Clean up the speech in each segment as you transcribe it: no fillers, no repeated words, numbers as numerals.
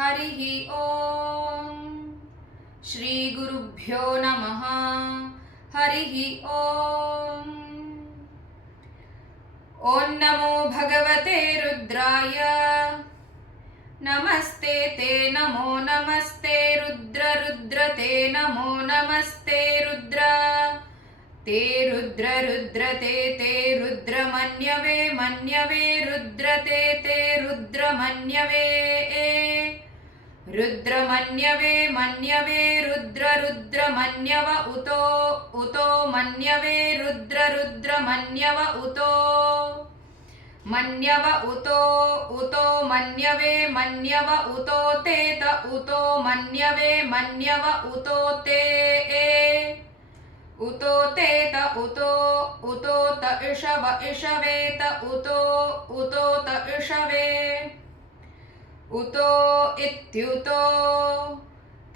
हरिः ॐ श्री गुरुभ्यो नमः। हरिः ॐ। ॐ नमो भगवते रुद्राय नमस्ते ते नमो नमस्ते रुद्र रुद्र ते नमो नमस्ते रुद्र ते रुद्र रुद्र ते रुद्र मन्यवे मन्यवे रुद्र ते रुद्र मन्यवे रुद्र मन्यवे मन्यवे रुद्र रुद्र मन्यव उतो उतो मन्यवे रुद्र रुद्र मन्यव उतो मन्यव उतो उतो मन्यवे मन्यव उतो ते त उतो मन्यवे मन्यव उतो ते उतो ते त उतो उतो त इषव इषवे त उतो उतो त इषवे उतो इत्युतो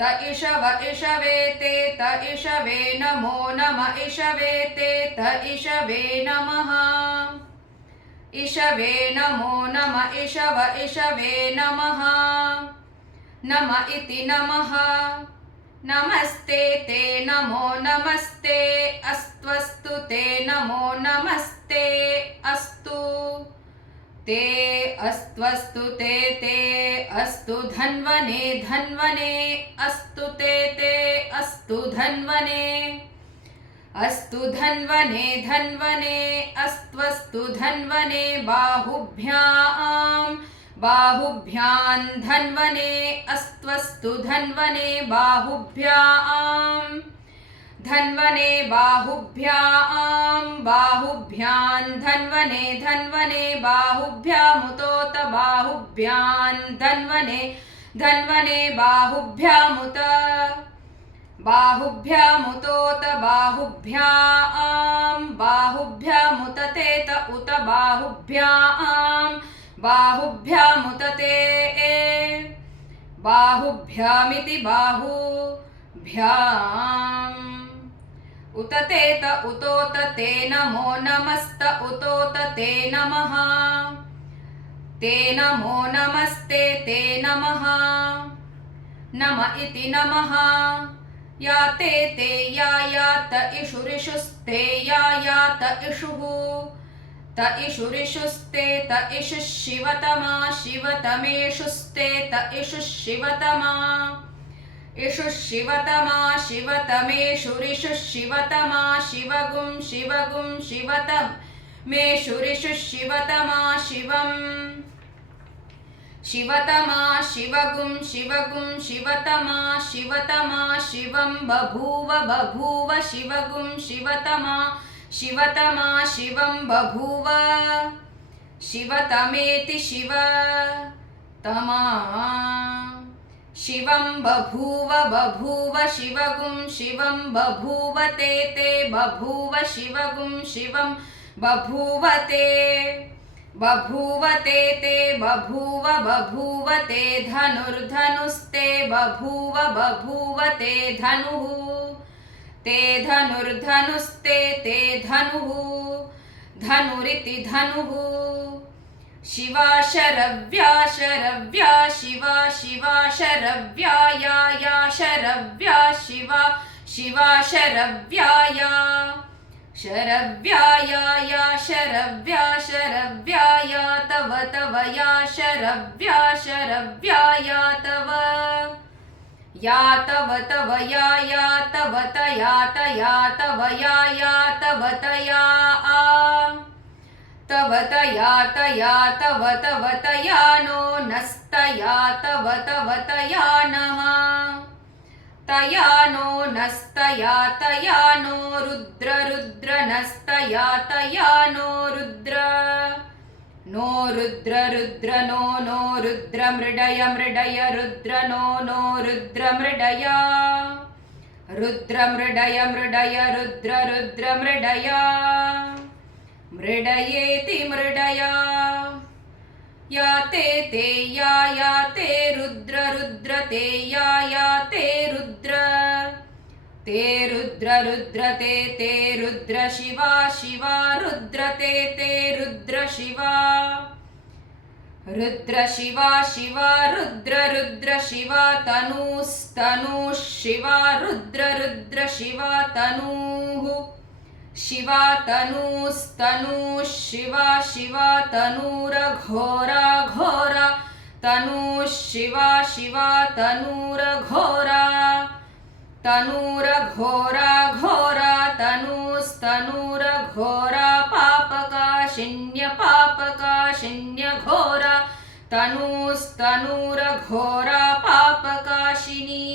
त इषव इषवे ते त इषवे नमो नम इषवे ते त इषवे नमः इषवे नमो नम इषव इषवे नमः नम इति नमः नमस्ते ते नमो नमस्ते अस्त्वस्तु ते नमो नमस्ते अस्तु ते अस्त्वस्तु ते अस्तु धन्वने धन्वने अस्तु ते अस्तु धन्वने अस्तु धन्वने धन्वने अस्त्वस्तु धन्वने बाहुभ्यां बाहुभ्यां धन्वने अस्त्वस्तु धन्वने बाहुभ्यां धन्वने बाहुभ्यां बाहुभ्यां धन्वने धन्वने बाहुभ्यामुतोत बाहुभ्यां धन्वने धन्वने बाहुभ्यामुत बाहुभ्यामुतोत बाहुभ्यां बाहुभ्यामुत ते त उत बाहुभ्यां बाहुभ्यामुत ते बाहुभ्यामिति बाहुभ्याम् उत ते त उतोत ते नमो नमस्त उतोत ते नमः ते नमो नमस्ते ते नमः नम इति नमः या ते या त इषुरिषुस्ते या त इषुः त इषुरिषुस्ते त इषुः शिवतमा शिवतमेषुस्ते त इषुः शिवतमा इषुः शिवतमा शिवतमेषुरिषुः शिवतमा शिवगुं शिवगुं शिवतमेषुरिषुः शिवतमा शिवम् शिवतमा शिवगुं शिवगुं शिवतमा शिवतमा शिवं बभूव बभूव शिवगुं शिवतमा शिवतमा शिवं बभूव शिवतमेति शिवतमा शिवं बभूव बभूव शिवगुं शिवं बभूव ते बभूव शिवगुं शिवं बभूव ते बभूव ते बभूव बभूव ते धनुर्धनुस्ते बभूव बभूव ते धनुः ते धनुर्धनुस्ते ते धनुः धनुरिति धनुः शिवा शरव्या शरव्या शिवा शिवा शरव्या या शरव्या शिवा शिवा शरव्या या शरव्या या शरव्या शरव्या या तव तव या शरव्या शरव्या या तव या तव तया तया तव या तव तया तव तया तव तया नो नस्तया तव तया नः तया नो नस्तया तया नो रुद्र रुद्र नस्तया तया नो रुद्र नो रुद्र रुद्र नो रुद्र मृडय मृडय रुद्र नो रुद्र मृडय रुद्र मृडय मृडय रुद्र रुद्र मृडय मृडयेति मृडया या ते या ते रुद्र रुद्र ते या ते रुद्र रुद्र ते रुद्र शिवा शिवा रुद्र ते रुद्र शिवा रुद्र शिवा शिवा रुद्र रुद्र शिवा तनूस्तनूः शिवा रुद्र रुद्र शिवा तनूः शिवा तनूस्तनूः शिवा शिवा तनूरघोरा घोरा तनूः शिवा शिवा तनूरघोरा तनूरघोरा घोरा तनूस्तनूरघोरा पापकाशिन्य पापकाशिन्य घोरा तनूस्तनूरघोरा पापकाशिनी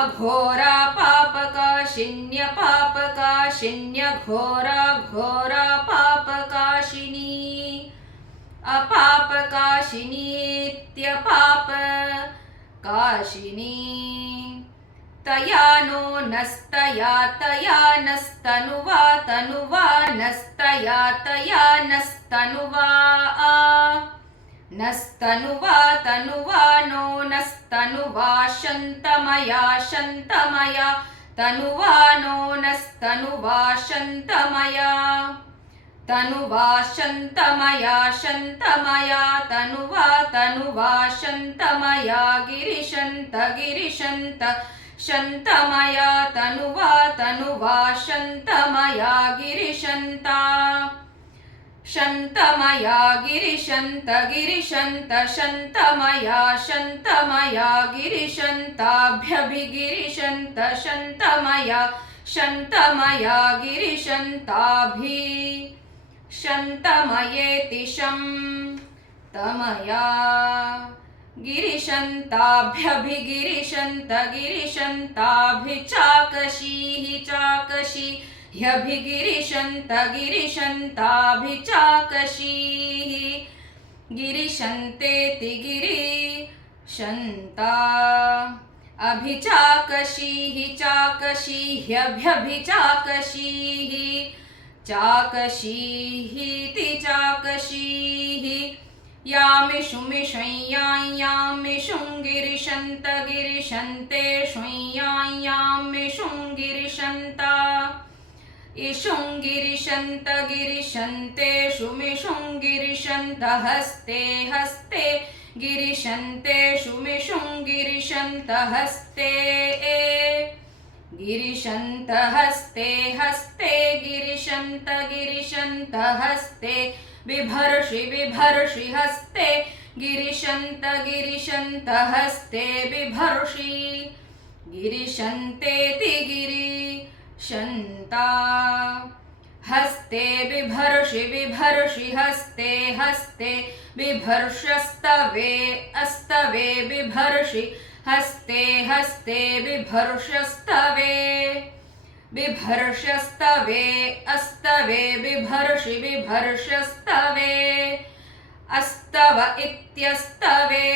अघोरा पापकाशिन्य पापकाशिन्य घोरा घोरा पापकाशिनी अपापकाशिनीत्यपापकाशिनी तया नो नस्तया तया नस्तनुवा तनुवा नस्तया तया नस्तनुवा नस्तनुवा तनुवा नो नस्तनुवा शन्तमया शन्तमया तनुवा नो नस्तनुवा शन्तमया तनुवा शन्तमया शन्तमया तनुवा तनुवा शन्तमया गिरिशन्त गिरिशन्त शन्तमया तनुवा तनुवा शन्तमया गिरिशन्ता शन्तमया गिरिशन्त गिरिशन्त शन्तमया शन्तमया गिरिशन्ताभ्यभिगिरिशन्त शन्तमया शन्तमया गिरिशन्ताभि शन्तमयेति शन्तमया गिरिशन्ताभ्यभिगिरिशन्त गिरिशन्ताभिचाकशीः चाकशी ह्यभिगिरिशन्त गिरिशन्ताभिचाकशीः गिरिशन्तेति गिरिशन्ता अभिचाकशीः चाकशीह्यभ्यभिचाकशीः चाकशीहीति चाकशीः यामिषु मिषय्यामिषुं गिरिशन्त गिरिशन्ते शय्यामिषुं गिरिशन्ता इषुं गिरिशन्त गिरिशन्तेषु मिषुं गिरिशन्त हस्ते हस्ते गिरिशन्तेषु मिषुं गिरिशन्त हस्ते गिरिशन्त हस्ते हस्ते गिरिशन्त गिरिशन्त हस्ते बिभर्षि बिभर्षि हस्ते गिरिशन्त गिरिशन्त हस्ते बिभर्षि गिरिशन्तेति गिरिशन्ता हस्ते बिभर्षि बिभर्षि हस्ते हस्ते बिभर्षस्तवे अस्तवे बिभर्षि हस्ते हस्ते बिभर्षस्तवे बिभर्षस्तवे अस्तवे बिभर्षि बिभर्षस्तवे अस्तव इत्यस्तवे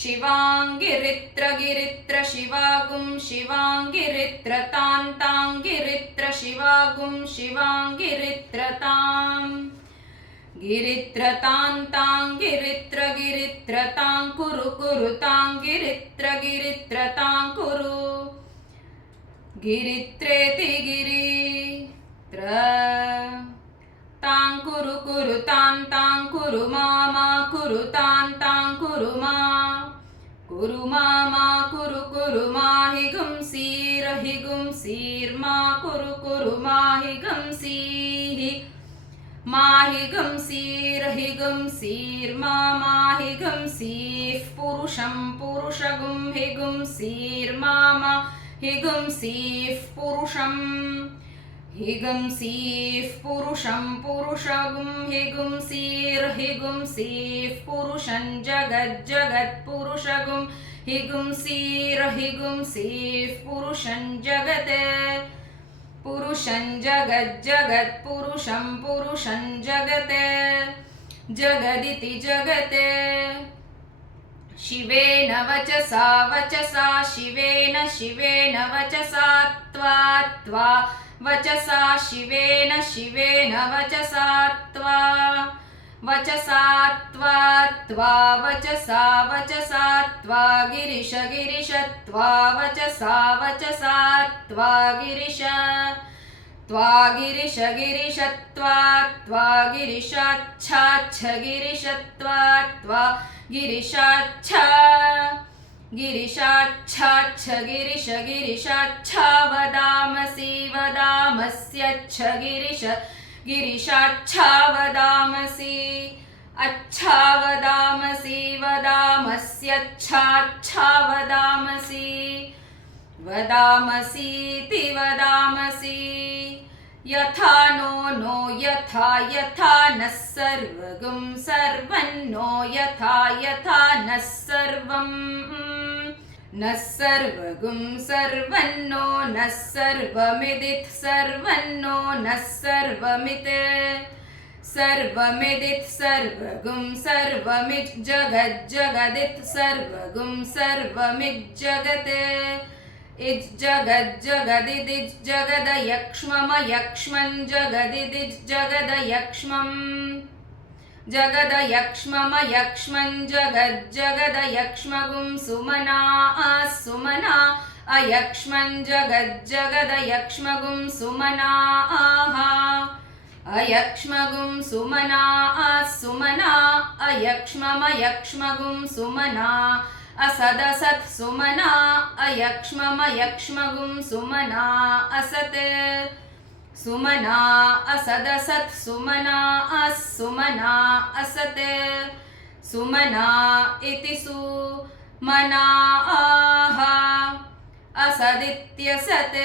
शिवाङ्गिरित्र गिरित्र शिवागुं शिवाङ्गिरित्र तान्ताङ्गिरित्र शिवागुं शिवाङ्गिरित्र ताम् गिरित्र तान्ताङ्गिरित्र गिरित्र ताङ्कुरु कुरु ताङ्गिरित्र गिरित्र ताङ्कुरु गिरित्रेति गिरित्र ताङ्कुरु कुरु ताङ्कुरु मा कुरु ताङ्कुरु मा कुरु मा कुरु मा हिगुंसीर्मा कुरु मा हिगुंसीः हिगुंसीर्मा हिगुंसीः पुरुषं पुरुषगुं हिगुंसीर्मा हिगुंसीः पुरुषं हिगुंसीः पुरुषं पुरुषगुं हिगुंसीः पुरुषं जगज्जगत्पुरुषगुं हिगुंसीः पुरुषं जगत् पुरुषं जगज्जगत्पुरुषं पुरुषं जगत् जगदिति जगत् शिवेन वचसा वचसा शिवेन शिवेन वचसा त्वा वचसा शिवेन शिवेन वचसा त्वा वचसा त्वा वचसा त्वा गिरिश गिरिश त्वा वचसा त्वा गिरिश त्वा गिरिशगिरिशत्वात् त्वा गिरिशाच्छाच्छगिरिशत्वात् त्वा गिरिशाच्छा गिरिशाच्छाच्छगिरिशगिरिशाच्छा वदामसि वदामस्यच्छ गिरिशाच्छा वदामसि अच्छा वदामसि वदामस्यच्छाच्छा वदामसि वदामसीति वदामसि यथा नो यथा यथा नः सर्वगं सर्वन्नो यथा नः सर्वं नः सर्वगं सर्वन्नो नः सर्वमिदित् सर्वन्नो नः सर्वमित् सर्वमिदित् सर्वगं सर्वमिज्जगज्जगदित् सर्वगं सर्वमिज्जगत् इज्जगज्जगदिदिज्जगदयक्ष्ममयक्ष्मं जगदिदिज्जगदयक्ष्मं जगदयक्ष्ममयक्ष्मं जगज्जगदयक्ष्मगुं सुमना सुमना अयक्ष्मं जगज्जगदयक्ष्मगुं सुमना अयक्ष्मगुं सुमना सुमना अयक्ष्ममयक्ष्मगुं सुमना असदसत् सुमना अयक्ष्ममयक्ष्मगुं सुमना असत् सुमना असदसत् सुमना असुमना असत् सुमना इति सुमनाः असदित्यसत्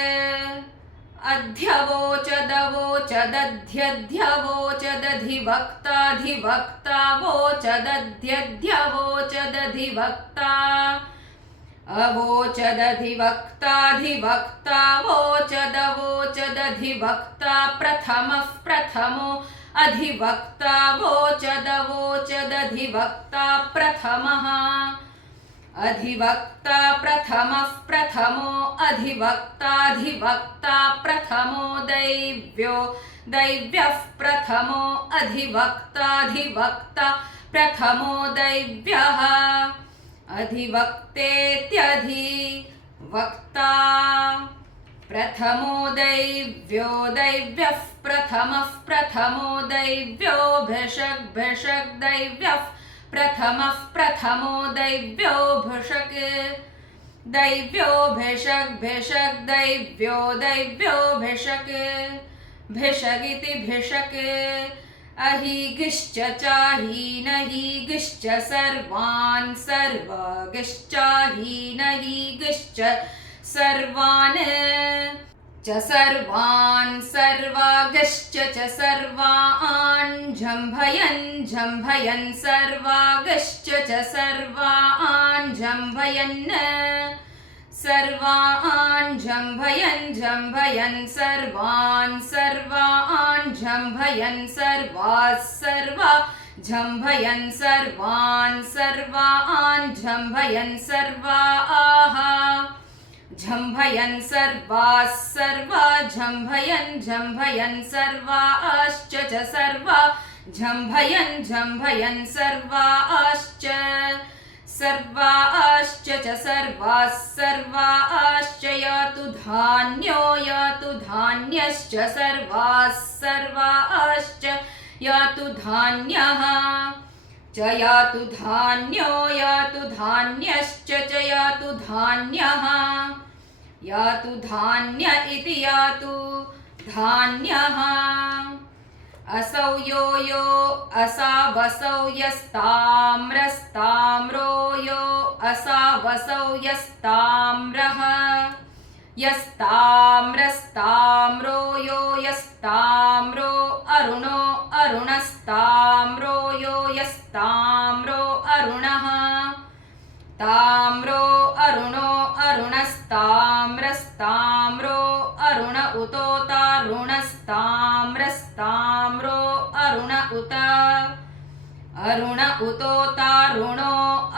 अध्यवोचदवोचदध्यध्यवोचदधिवक्ताधिवक्ता वोचदध्यध्यवोचदधिवक्ता अवोचदधिवक्ताधिवक्ता वोचदवोचदधिवक्ता प्रथमः प्रथमो अधिवक्ता वोचदवोचदधिवक्ता प्रथमः अधिवक्ता प्रथमः प्रथमो अधिवक्ताधिवक्ता प्रथमो दैव्यः प्रथमो अधिवक्ताधिवक्ता प्रथमो दैव्यः अधिवक्तेत्यधिवक्ता प्रथमो दैव्यः प्रथमः प्रथमो दैव्यो भिषक् दैव्यः प्रथमः प्रथमो दैव्यो भिषक् दैव्यो भिषक् भिषगिति भिषक् अहीगिश्च चाहीनहीगिश्च सर्वान् सर्वगिश्चाहीनहीगिश्च सर्वान् च सर्वान् सर्वागश्च च सर्वान् जम्भयन् सर्वागश्च च सर्वान् जम्भयन् सर्वान् जम्भयन् सर्वान् जम्भयन् सर्वा जम्भयन् सर्वान् जम्भयन् सर्वाः जम्भयन् सर्वा जम्भयन् सर्वाश्च च सर्वा जम्भयन् सर्वाश्च सर्वाश्च च सर्वाश्च यातु धान्यश्च सर्वाश्च यातु धान्यः च यातु धान्यश्च च यातु धान्यः यातु धान्य इति यातु धान्यः असौ यो असावसौ यस्ताम्रस्ताम्रो यो असावसौ यस्ताम्रः यस्ताम्रस्ताम्रो यो यस्ताम्रो अरुणो अरुणस्ताम्रो यो यस्ताम्रो अरुणः ताम्रो अरुणो अरुणस्ताम्रस्ताम्रो अरुण उतोतारुणस्ताम्रस्ताम्रो अरुण उतोतारुणो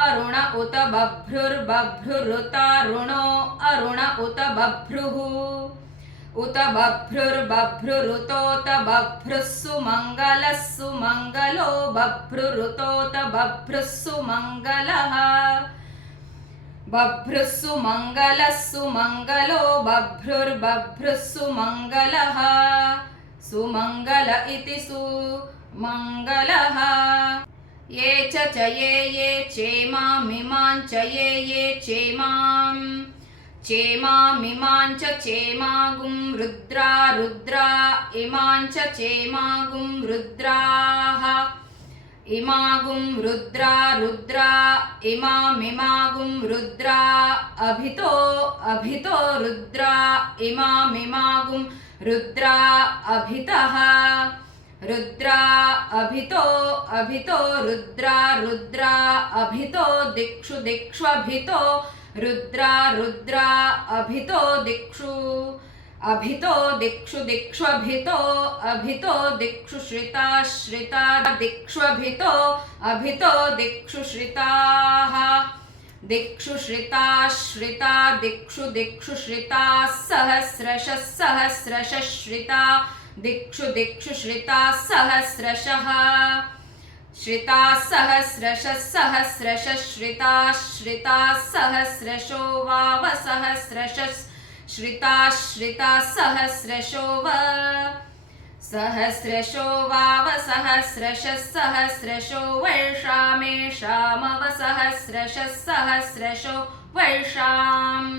अरुण उत बभ्रुर्बभ्रुरुतारुणो अरुण उत बभ्रुः उत बभ्रुर्बभ्रुरुतोत बभ्रुः सुमङ्गलः सुमङ्गलो बभ्रुरुतोत बभ्रुः सुमङ्गलः बभ्रुः सुमङ्गलः सुमङ्गलो बभ्रुर्बभ्रुः सुमङ्गलः सुमङ्गल इति सुमङ्गलः ये च ये चेमामिमां च ये चेमामिमां च चेमागुं रुद्रा रुद्रा इमां च चेमागुं रुद्राः इमागुं रुद्रा रुद्रा इमामिमागुं रुद्रा अभितो रुद्रा इमामिमागुं रुद्रा अभितः रुद्रा अभितो रुद्रा रुद्रा अभितो दिक्षु दिक्ष्वभितो रुद्रा रुद्रा अभितो दिक्षु दिक्ष्वभितो अभितो दिक्षु श्रिता श्रिता दिक्ष्वभितो अभितो दिक्षु श्रिताः दिक्षु श्रिता श्रिता दिक्षु श्रिता सहस्रशः श्रिता दिक्षु श्रिता सहस्रशः श्रिता सहस्रशः श्रिता सहस्रशो वाव सहस्रशः श्रिता सहस्रशो वाव सहस्रशः सहस्रशो वर्षामेषामव सहस्रशः सहस्रशो वर्षाम्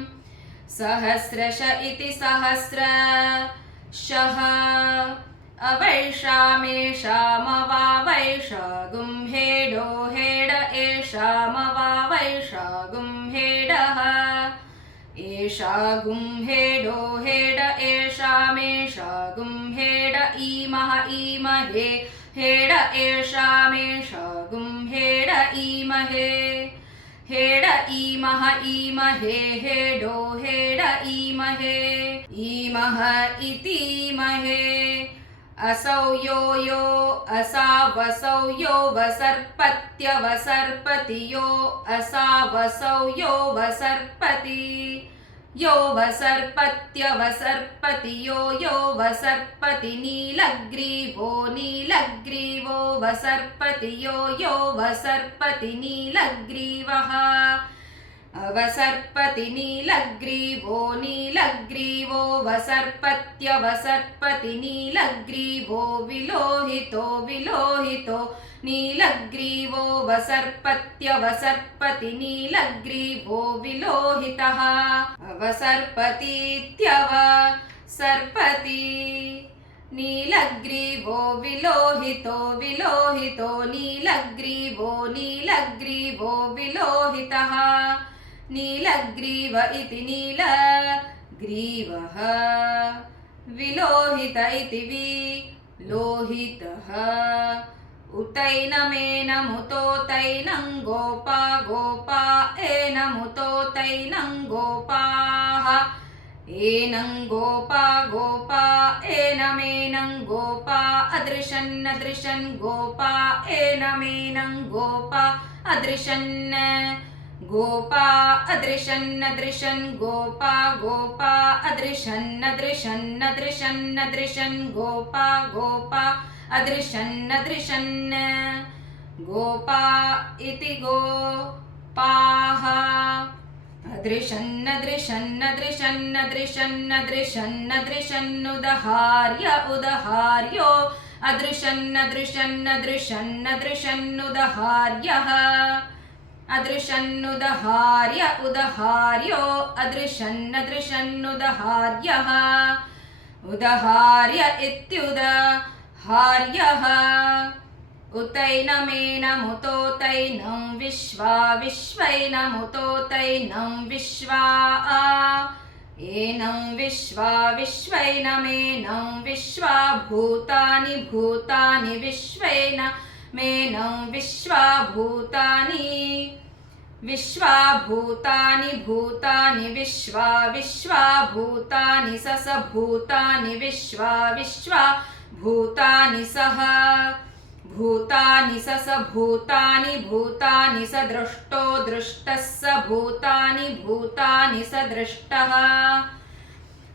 सहस्रश इति सहस्रशः अवैषामेषामवावैषागुं हेडो हेड एषामवावैषागुं हेडः एषागुं हेडो हेड एषामेषागुं हेड ईमः ईमहे हेड एषामेषागुं हेड ईमहे हेड ईमः ईमहे हेडो हेड ईमहे ईमः इतीमहे असौ यो असावसौ यो वसर्पत्यवसर्पति यो असावसौ यो वसर्पति यो वसर्पत्यवसर्पति यो वसर्पति नीलग्रीवो वसर्पति यो वसर्पति नीलग्रीवः अवसर्पति नीलग्रीवो वसर्पत्यवसर्पति नीलग्रीवो विलोहितो नीलग्रीवो वसर्पत्यवसर्पति नीलग्रीवो विलोहितः अवसर्पतीत्यवसर्पति नीलग्रीवो विलोहितो नीलग्रीवो विलोहितः नीलग्रीव इति नीलग्रीवः विलोहित इति विलोहितः उतैनमेनमुतो तैनं गोपा एनमुतो तैनं गोपाः एनं गोपा एनमेनं गोपा अदृशन् गोपा एनमेनं गोपा अदृशन् गोपा अदृशन् गोपा अदृशन् गोपा अदृशन् गोपा इति गोपाः उदहार्यो उदहार्यः उदहार्यो उदहार्यः उदहार्य इत्युदहार्यः उतैनमेनमुतो तैनं विश्वैनमुतो तैनं विश्वा एनं विश्वैनमेनं विश्वा भूतानि विश्वैनमेनं विश्वाभूतानि विश्वाभूतानि ससभूतानि विश्वाभूतानि सह भूतानि भूतानि सदृष्टो दृष्टः स भूतानि सदृष्टः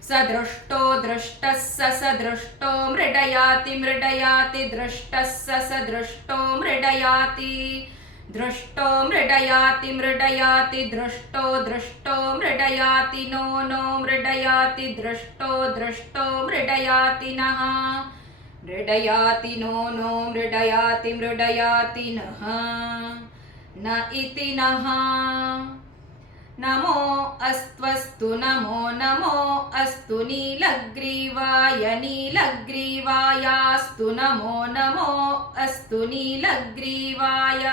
सदृष्टो दृष्टः सदृष्टो मृडयाति दृष्टः सदृष्टो मृडयाति दृष्टो मृडयाति मृडयाति दृष्टो दृष्टो मृडयाति नो नो मृडयाति दृष्टो दृष्टो मृडयाति नः मृडयाति नो नो मृडयाति मृडयाति नः न इति नः नमो अस्त्वस्तु नमो नमो अस्तु नीलग्रीवाय नीलग्रीवायास्तु नमो नमो अस्तु नीलग्रीवाय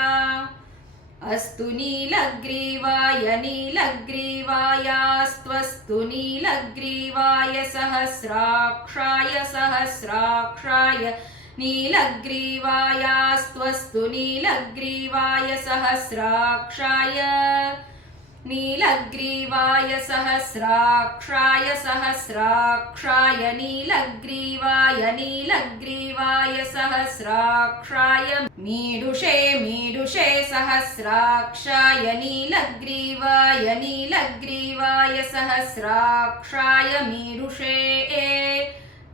अस्तु नीलग्रीवाय नीलग्रीवायास्त्वस्तु नीलग्रीवाय सहस्राक्षाय सहस्राक्षाय नीलग्रीवायास्त्वस्तु नीलग्रीवाय सहस्राक्षाय नीलग्रीवाय सहस्राक्षाय सहस्राक्षाय नीलग्रीवाय नीलग्रीवाय सहस्राक्षाय मीडुषे मीडुषे सहस्राक्षाय नीलग्रीवाय नीलग्रीवाय सहस्राक्षाय मीडुषे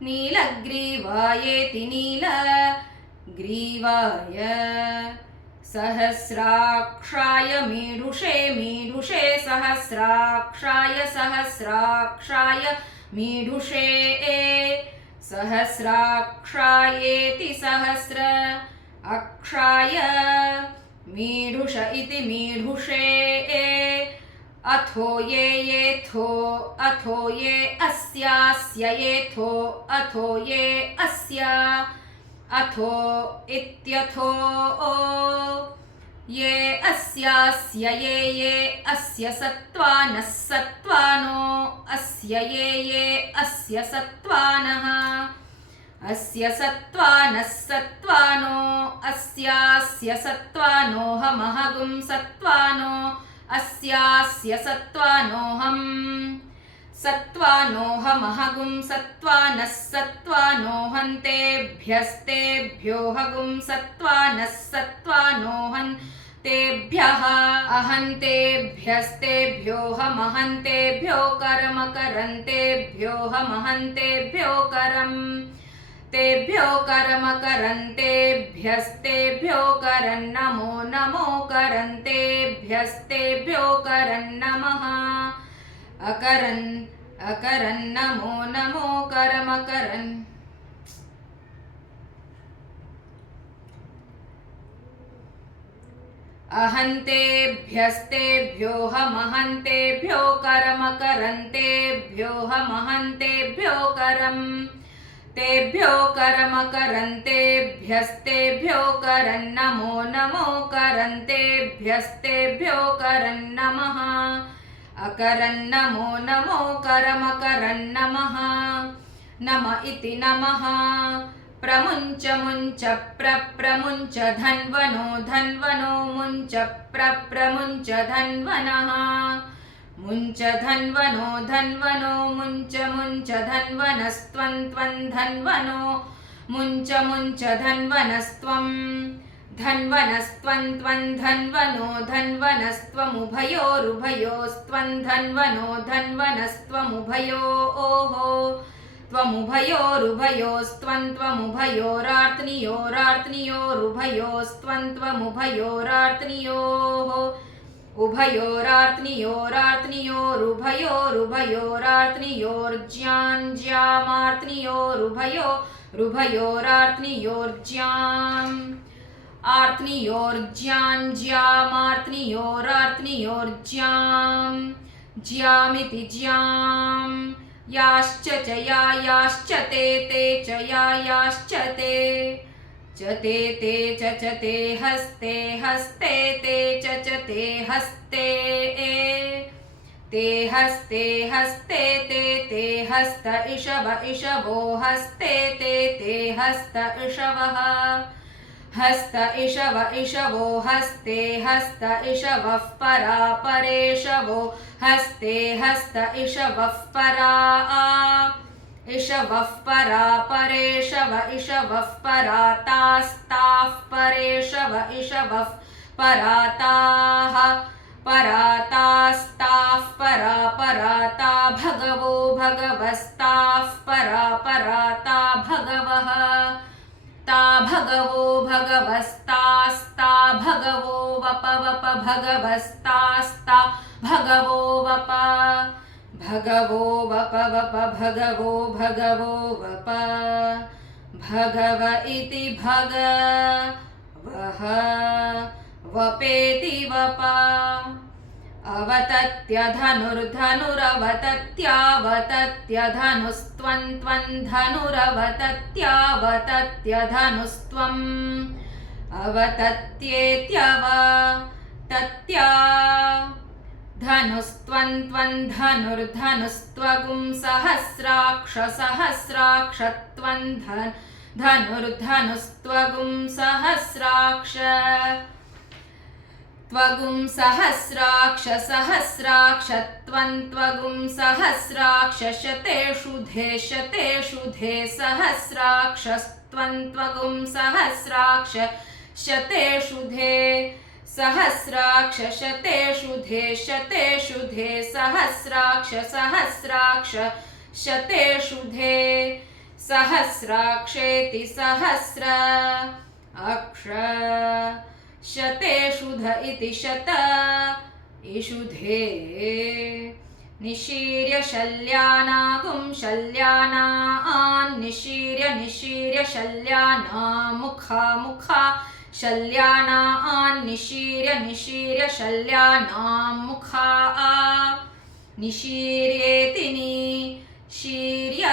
नीलग्रीवायेति नीलग्रीवाय सहस्राक्षाय मीडुषे मीडुषे सहस्राक्षाय सहस्राक्षाय मीडुषे सहस्राक्षायेति सहस्र अक्षाय मीडुष इति मीढुषे अथो ये येथो अथो ये अस्यास्य येथो अथो ये अस्य अथो इत्यथो ये अस्यास्य ये अस्य सत्त्वानः सत्त्वानो अस्य ये अस्य सत्त्वानः अस्य सत्त्वानः सत्त्वानो अस्यास्य सत्त्वानोऽहमहगुं सत्त्वानो अस्यास्य सत्त्वानोऽहम् सत्त्वानोऽहमहगुं सत्त्वानः सत्त्वानोऽहन्तेभ्यस्तेभ्योऽहगुं सत्त्वानः सत्त्वानोऽहन्तेभ्यः अहन्तेभ्यस्तेभ्योऽहमहन्तेभ्यो करम करन्तेभ्योऽहमहन्तेभ्यो करम् तेभ्यो करम करन्तेभ्यस्तेभ्यो करन्नमो नमो करन्तेभ्यस्तेभ्यो करन्नमः अकरन् अकरन्नमो नमो करमकरन् अहन्तेभ्यस्तेभ्योऽहमहन्तेभ्यो करम करन्तेभ्योऽहमहन्तेभ्यो करम् तेभ्यो करम करन्तेभ्यस्तेभ्यो करन्नमो नमो करन्तेभ्यस्तेभ्यो करन्नमः अकरन्नमो नमो करमकरन्नमः नम इति नमः प्रमुञ्च मुञ्च प्रमुञ्च धन्वनो धन्वनो मुञ्च प्रमुञ्च धन्वनः मुञ्च धन्वनो धन्वनो मुञ्च मुञ्च धन्वनस्त्वं त्वं धन्वनो मुञ्च मुञ्च धन्वनस्त्वं धन्वनस्त्वं त्वं धन्वनो धन्वनस्त्वमुभयोरुभयोस्त्वं धन्वनो धन्वनस्त्वमुभयोः त्वमुभयोरुभयोस्त्वं त्वमुभयोरार्त्नियोरार्त्नियोरुभयोस्त्वं त्वमुभयोरार्त्नियोः उभयोरार्त्नियोरार्त्नियोरुभयोरुभयोरार्त्नियोर्ज्याम् आर्त्नियोर्ज्याञ्ज्यामार्त्नियोरार्त्नियोर्ज्याम् ज्यामिति ज्याम् याश्च च याश्च ते च याश्च ते च ते हस्ते हस्ते ते च ते हस्ते ते हस्ते हस्ते ते हस्त इषव इषवो हस्ते ते हस्त इषवः हस्त इषव इषवो हस्ते हस्त इषवः परा परेशवो हस्ते हस्त इषवः परा इषवः परा परेशव इषवः परातास्ताः परेशव इषवः पराताः परातास्ताः परा पराता भगवो भगवस्ताः परा पराता भगवः ता भगवो भगवस्तास्ता भगवो वप वप भगवस्तास्ता भगवो वप भगवो वप वप भगवो भगवो वप भगव इति भगवः वपेति वप अवतत्यधनुर्धनुरवतत्यावतत्यधनुस्त्वन्त्वन्धनुरवतत्यावतत्यधनुस्त्वम् अवतत्येत्यवतत्या धनुस्त्वन्त्वन्धनुर्धनुस्त्वगुं सहस्राक्षसहस्राक्षत्वन्धनुर्धनुस्त्वगुं सहस्राक्ष त्वगुं सहस्राक्ष सहस्राक्षत्वन्त्वगुं सहस्राक्ष शतेषु धे सहस्राक्षस्त्वन्त्वगुं सहस्राक्ष शतेषु धे सहस्राक्ष शतेषु धे सहस्राक्ष सहस्राक्ष शतेषु धे सहस्राक्षेति सहस्र अक्ष शतेषुध इति शत इषुधे निशीर्य शल्यानागुं शल्यानान् निशीर्य शल्याना मुखा शल्यानान् निशीर्य शल्यानां मुखा निशीर्येति निशीर्य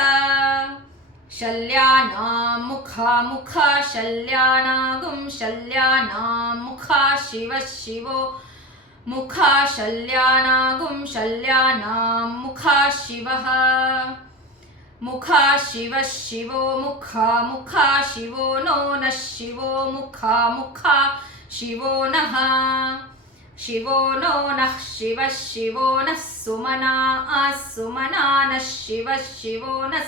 शल्यानां मुखा शल्यानागुं शल्यानां मुखा शिवो मुखा शल्यानागुं शल्यानां मुखा शिवः मुखा शिवो मुखा शिवो नो नः शिवो मुखा शिवो नः शिवो नो नः शिवो नः सुमना नः शिवो नः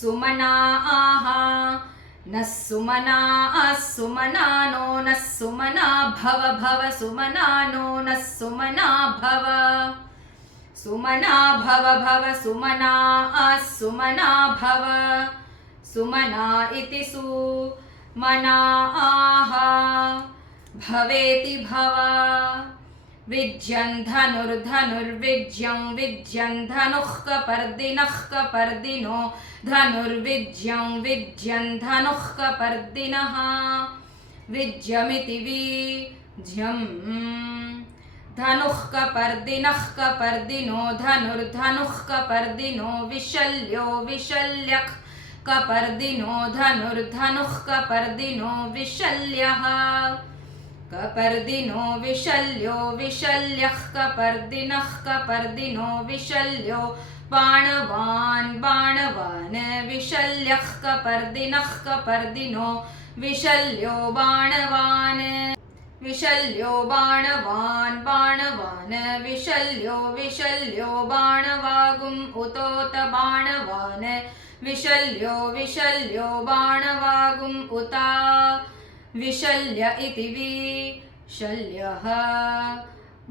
सुमना आहा नः सुमना नो नः सुमना भव सुमना नो नः सुमना भव सुमना भव सुमना भव सुमना इति सुमना आहा भवेति भव विज्यं धनुर्विज्यं धनुः कपर्दिनो धनुर्विज्यं धनुः कपर्दिनः विज्यमिति विज्यं धनुः कपर्दिनो धनुर्धनुः कपर्दिनो विशल्यः कपर्दिनो धनुर्धनुः कपर्दिनो विशल्यः कपर्दिनो विशल्यः कपर्दिनो विशल्यो बाणवान् विशल्यः कपर्दिनो विशल्यो बाणवान् विशल्यो बाणवागुम् उतोत बाणवान् विशल्यो बाणवागुम् उता विशल्य इति विशल्यः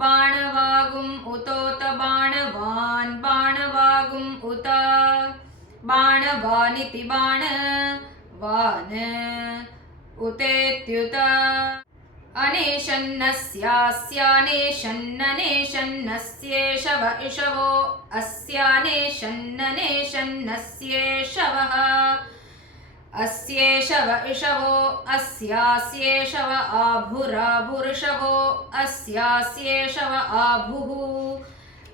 बाणवागुम् उतोत बाणवागुम् उत बाणवानिति बाणवान् उतेत्युत अनेशन्नस्यास्यानेशन्ननेशन्नस्येषव इषवो अस्यानेशन्ननेशन्नस्येषवः अस्येषव इषवो अस्यास्येषव आभुराभुर्षवो अस्यास्येषव आभुः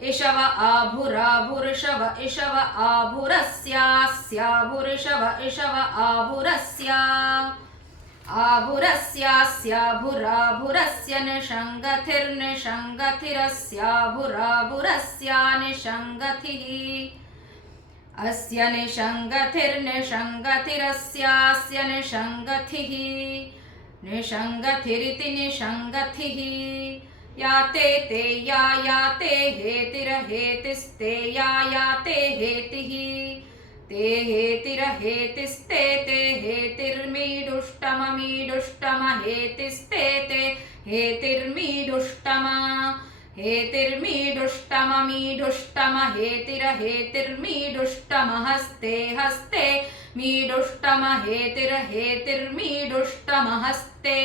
इषव आभुराभुर्षव इषव आभुरस्यास्याभुर्षव इषव आभुरस्या आभुरस्यास्याभुराभुरस्य निषङ्गतिर्निषङ्गतिरस्याभुराभुरस्या निषङ्गतिः अस्य निषङ्गतिर्निषङ्गतिरस्यास्य निषङ्गतिः निषङ्गतिरिति निषङ्गतिः याते ते याते हेतिरहेतिस्ते याते हेतिः ते हेतिरहेतिस्ते ते हेतिर्मीडुष्टममीडुष्टम हेतिस्ते ते हेतिर्मीडुष्टम हेतिर्मीडुष्टममीडुष्टम हेतिरहेतिर्मीडुष्टम हस्ते हस्ते मीडुष्टमहेतिर्हेतिर्मीडुष्टमहस्ते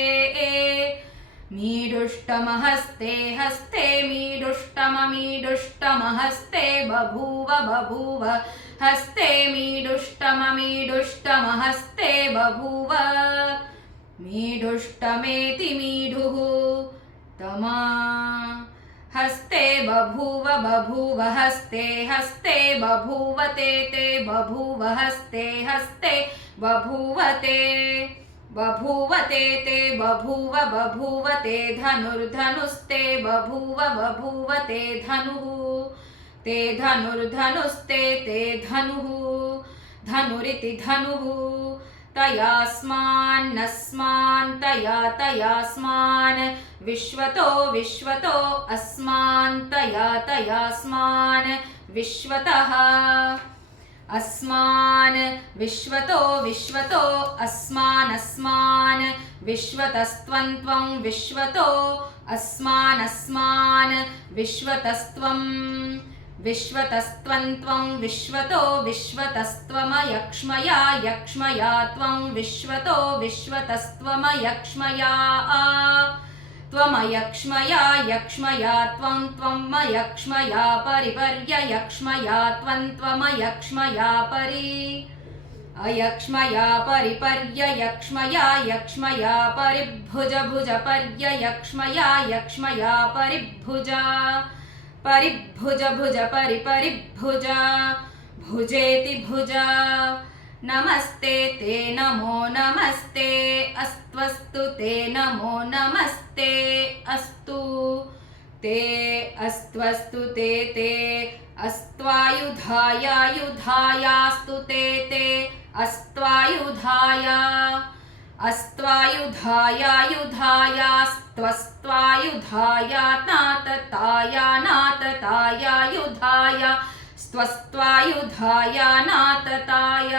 मीडुष्टमहस्ते हस्ते मीडुष्टममीडुष्टमहस्ते बभूव बभूव हस्ते मीडुष्टममीडुष्टमहस्ते बभूव मीडुष्टमेति मीढुः तमा हस्ते बभूव बभूव हस्ते हस्ते बभूव ते बभूव हस्ते हस्ते बभूव ते ते बभूव बभूव ते धनुर्धनुस्ते बभूव बभूव ते धनुर्धनुस्ते ते धनुः धनुरिति धनुः तयास्मान्नस्मान् तयास्मान् विश्वतो अस्मान् तयास्मान् विश्वतः अस्मान् विश्वतो अस्मान् विश्वतस्त्वं विश्वतो अस्मान् विश्वतस्त्वं विश्वतो विश्वतस्त्वमयक्ष्मया त्वं विश्वतो विश्वतस्त्वमयक्ष्मया त्वमयक्ष्मया त्वमयक्ष्मया परिपर्ययक्ष्मया त्वमयक्ष्मया अयक्ष्मया परिपर्ययक्ष्मया परिभुज परिभुजा परिभुजा भुजेति भुजा नमस्ते ते नमो नमस्ते अस्त्वस्तु ते नमो नमस्ते अस्तु ते अस्त्वस्तु ते अस्त्वायुधायास्तु ते अस्त्वायुधायायुधायास्त्वस्त्वायुधायानाततायायुधाय स्त्वस्त्वायुधायानातताय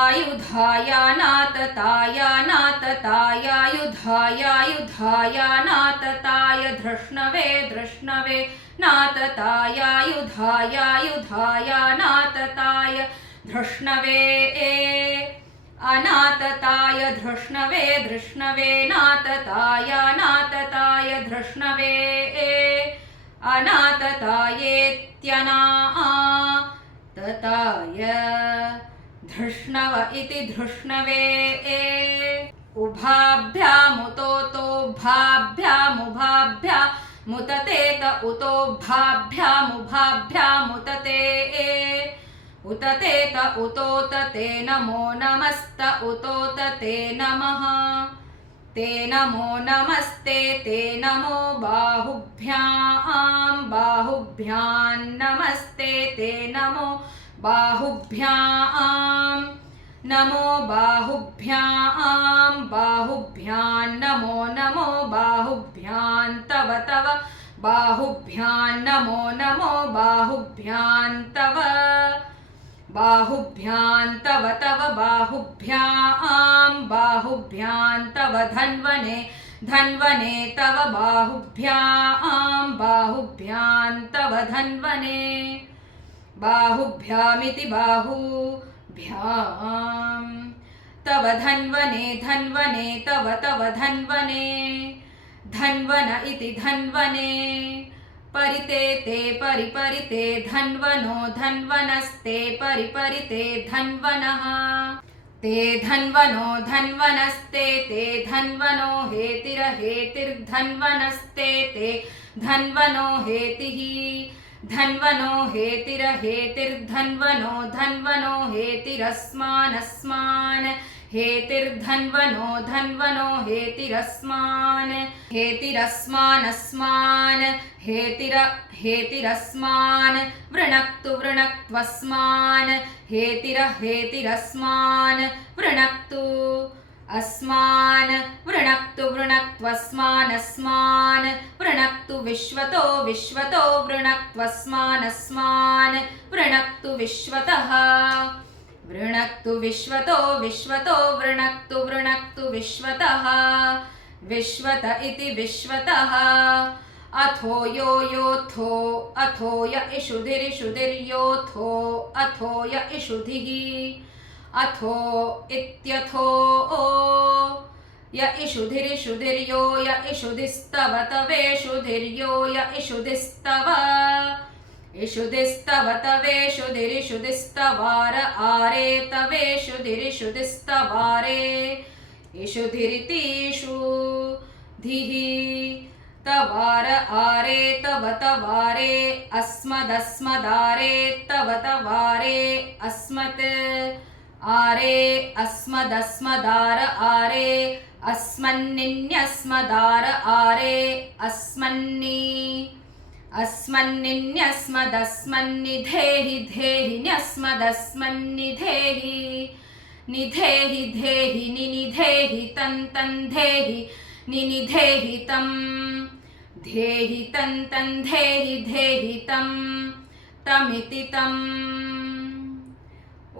आयुधायानाततायायुधायायुधायानातताय धृष्णवे नाततायायुधायानातताय धृष्णवे अनातताय धृष्णवे नाततायानातताय धृष्णवे अनाततायेत्यनातताय धृष्णव इति धृष्णवे उभाभ्यामुतोभाभ्यामुतते उतोभाभ्यामुतते उतते उतोतते नमो नमस्त उतोतते नमः ते नमो नमस्ते ते नमो बाहुभ्यां नमस्ते ते नमो बाहुभ्यां नमो बाहुभ्यां नमो बाहुभ्यां तव बाहुभ्यां नमो बाहुभ्यां तव बाहुभ्यां तव बाहुभ्यां तव धन्वने तव बाहुभ्यां तव धन्वने बाहुभ्यामिति बाहुभ्यां तव धन्वने तव धन्वने धन्वन इति धन्वने परिते परिपरिते धन्वनो धन्वनस्ते परिपरिते धन्वनः ते धन्वनो धन्वनस्ते ते धन्वनो हेतिरहेतिर्धन्वनस्ते ते धन्वनो हेतिः धन्वनो हेतिरहेतिर्धन्वनो हेतिरस्मान् हेतिर्धन्वनो हेतिरस्मान् हेतिरस्मान् वृणक्त्वस्मान् हेतिरस्मान् वृणक्तु अस्मान् वृणक्त्वस्मान् वृणक्तु विश्वतो वृणक्त्वस्मान् वृणक्तु विश्वतः वृणक्तु विश्वतो वृणक्तु विश्वतः विश्वत इति विश्वतः अथो यो योऽथो अथो य इषुधिरिषुधिर्योऽथो अथो य इषुधिः अथो इत्यथो य इषुधिरिषुधिर्यो य इषुधिस्तव तवेषुधिर्यो य इषुधिस्तव इषुधिस्तव तवेषुधिरिषुधिस्तवार आरे तवेषुधिरिषुधिस्तवारे इषुधिरितीषु धिः तवार आरे तव तवारे अस्मदस्मदारे तव तवारे अस्मत् आरे अस्मदस्मदार आरे अस्मन्निन्यस्मदार आरे अस्मन्नि अस्मन्निन्यस्मदस्मन्निधेहि धेहि न्यस्मदस्मन्निधेहि निधेहि धेहि निनिधेहि तं धेहि निनिधेहि तं धेहि तं धेहि धेहि तं तमिति तम्। ॐ